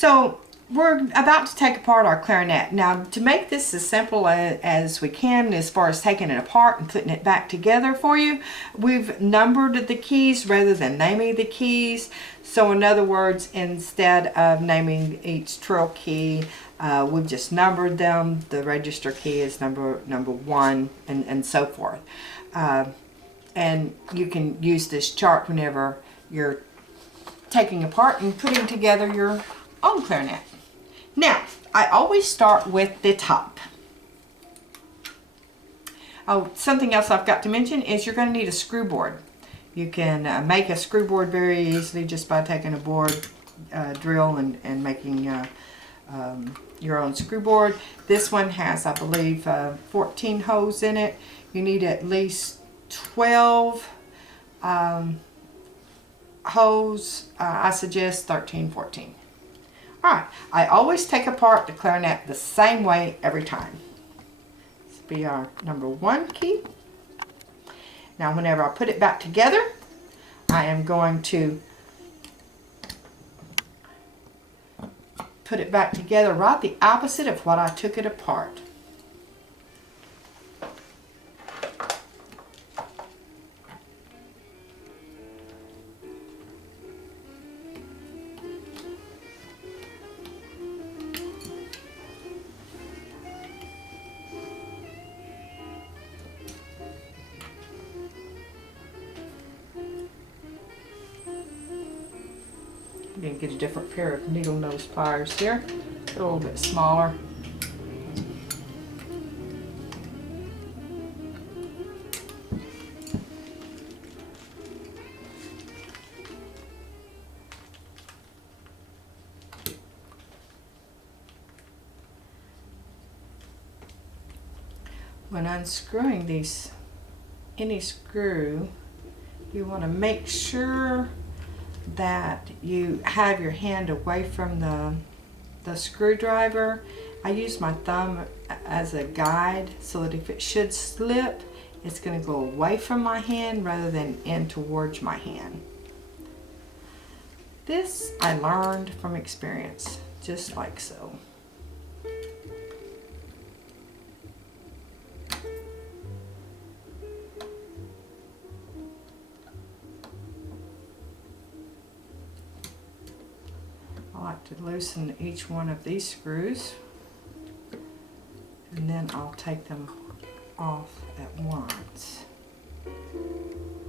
So we're about to take apart our clarinet. Now, to make this as simple as we can as far as taking it apart and putting it back together for you, we've numbered the keys rather than naming the keys. So in other words, instead of naming each trill key, we've just numbered them. The register key is number 1 and so forth. And you can use this chart whenever you're taking apart and putting together your own clarinet. Now, I always start with the top. Oh, something else I've got to mention is you're going to need a screw board. You can make a screw board very easily just by taking a board drill and making your own screw board. This one has, I believe, 14 holes in it. You need at least 12 holes. I suggest 13, 14. Alright, I always take apart the clarinet the same way every time. This will be our number 1 key. Now whenever I put it back together, I am going to put it back together right the opposite of what I took it apart. I'm going to get a different pair of needle nose pliers here, a little bit smaller. When unscrewing any screw, you want to make sure that you have your hand away from the screwdriver. I use my thumb as a guide so that if it should slip, it's going to go away from my hand rather than in towards my hand. This I learned from experience, just like so. I like to loosen each one of these screws, and then I'll take them off at once,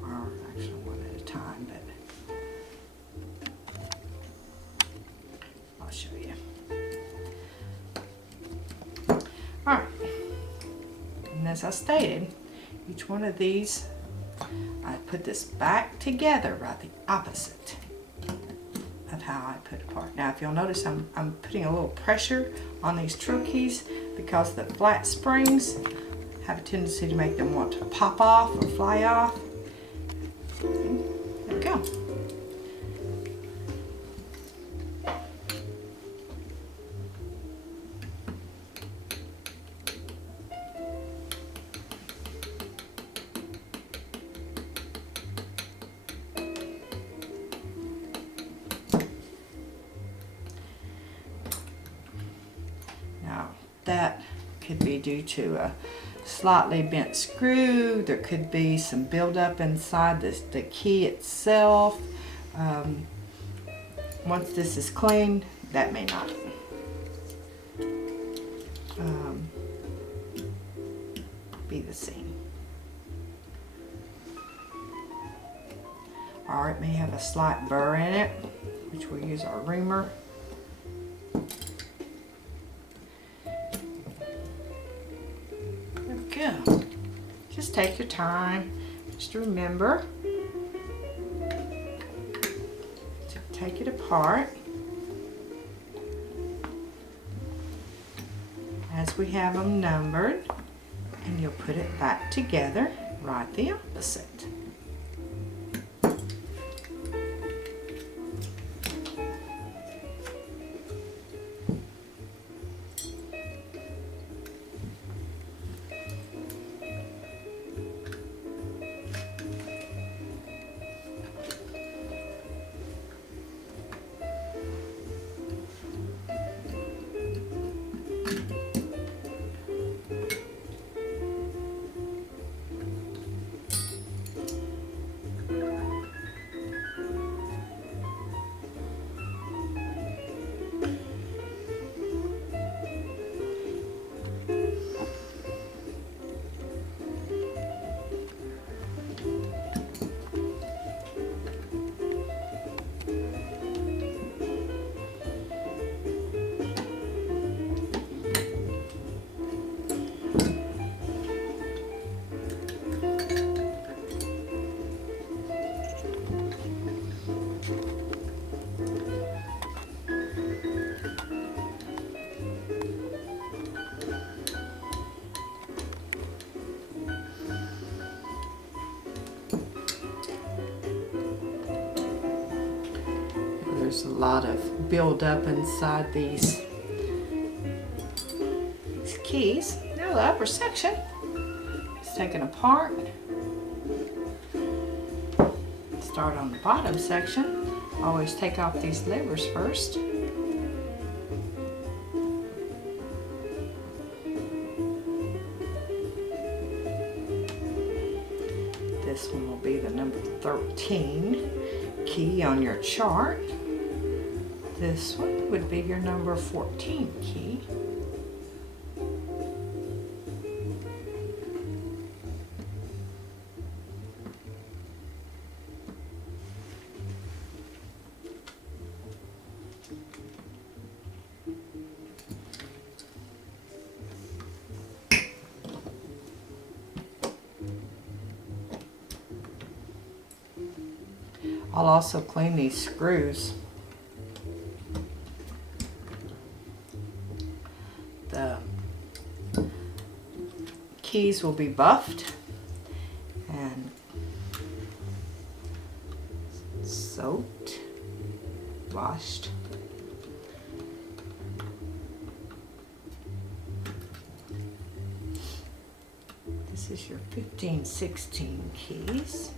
or actually one at a time, but I'll show you. Alright, and as I stated, each one of these, I put this back together right the opposite of how I put apart. Now if you'll notice, I'm putting a little pressure on these trill keys because the flat springs have a tendency to make them want to pop off or fly off. There we go. That could be due to a slightly bent screw. There could be some buildup inside the key itself. Once this is cleaned, that may not be the scene. Or it may have a slight burr in it, which we'll use our reamer. Go. Just take your time. Just remember to take it apart as we have them numbered, and you'll put it back together right the opposite. lot of build up inside these keys. Now the upper section is taken apart. Start on the bottom section. Always take off these levers first. This one will be the number 13 key on your chart. This one would be your number 14 key. I'll also clean these screws. The keys will be buffed and soaked, washed. This is your 15, 16 keys.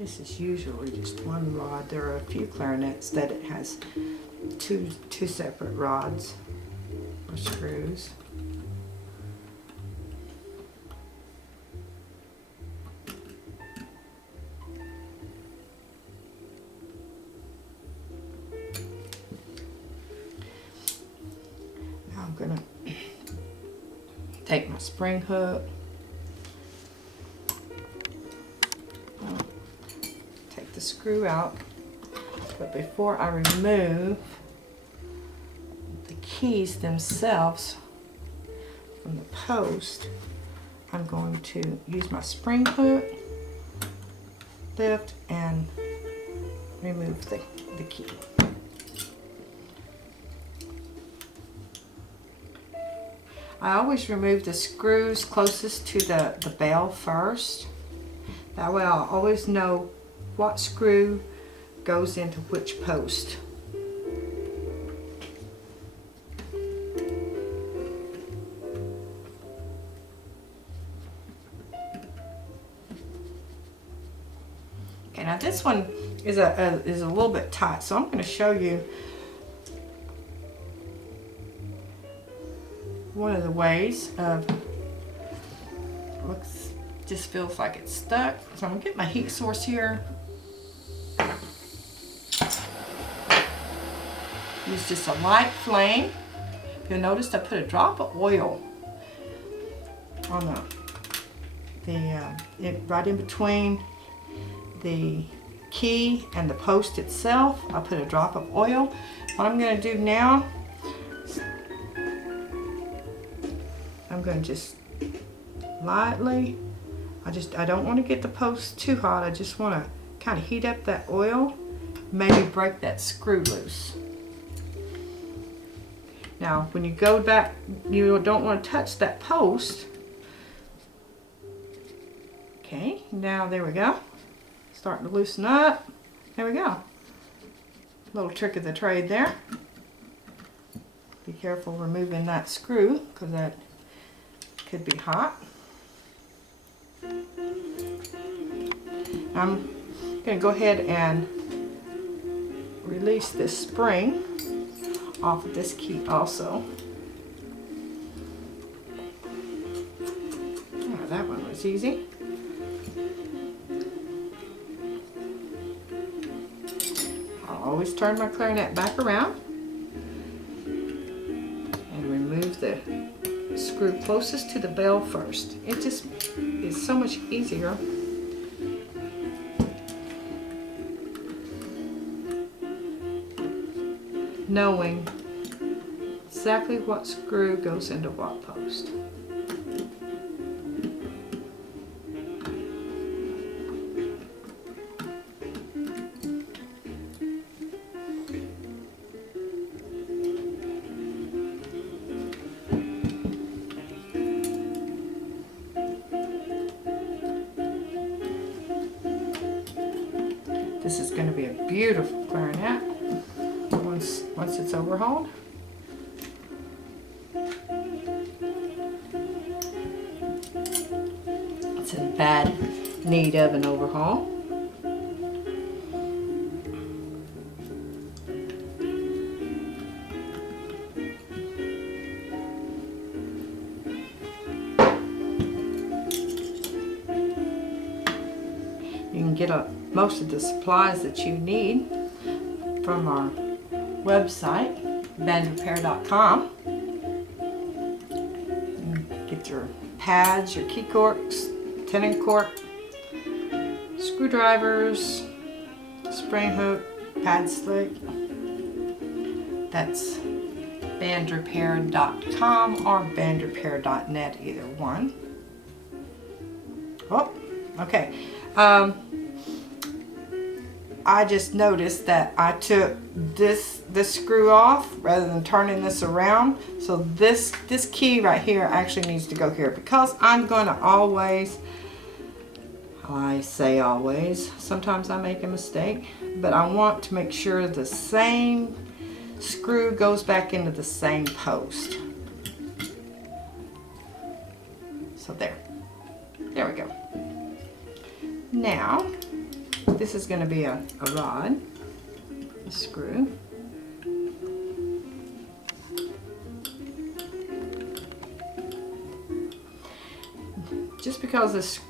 This is usually just one rod. There are a few clarinets that it has two separate rods or screws. Now I'm gonna take my spring hook. The screw out, but before I remove the keys themselves from the post, I'm going to use my spring hook, lift, and remove the key. I always remove the screws closest to the bell first. That way I'll always know what screw goes into which post. Okay, now this one is a little bit tight, so I'm going to show you one of the ways of just feels like it's stuck. So I'm going to get my heat source here. Use just a light flame. You'll notice I put a drop of oil on right in between the key and the post itself. I put a drop of oil. What I'm going to do now, I'm going to just lightly, I don't want to get the post too hot. I just want to kind of heat up that oil, maybe break that screw loose. Now, when you go back, you don't want to touch that post. Okay, now there we go. Starting to loosen up. There we go. Little trick of the trade there. Be careful removing that screw because that could be hot. I'm going to go ahead and release this spring off of this key also. Oh, that one was easy. I'll always turn my clarinet back around and remove the screw closest to the bell first. It just is so much easier. Knowing exactly what screw goes into what post. The This is going to be a beautiful clarinet once it's overhauled. It's in bad need of an overhaul. You can get most of the supplies that you need from our website, bandrepair.com. Get your pads, your key corks, tenon cork, screwdrivers, spring hook, pad slick. That's bandrepair.com or bandrepair.net, either one. Oh, okay. I just noticed that I took this screw off rather than turning this around. So this key right here actually needs to go here, because I'm going to always, I say always, sometimes I make a mistake, but I want to make sure the same screw goes back into the same post. So there we go. Now, this is going to be a rod, a screw. Just because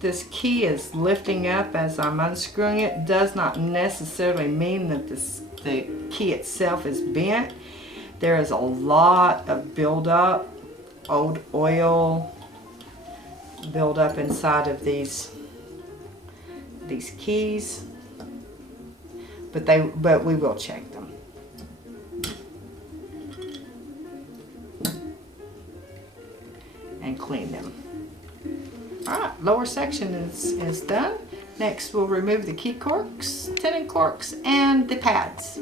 this key is lifting up as I'm unscrewing it does not necessarily mean that the key itself is bent. There is a lot of buildup, old oil buildup inside of these keys, but we will check them. And clean them. Alright, lower section is done. Next we'll remove the key corks, tenon corks, and the pads.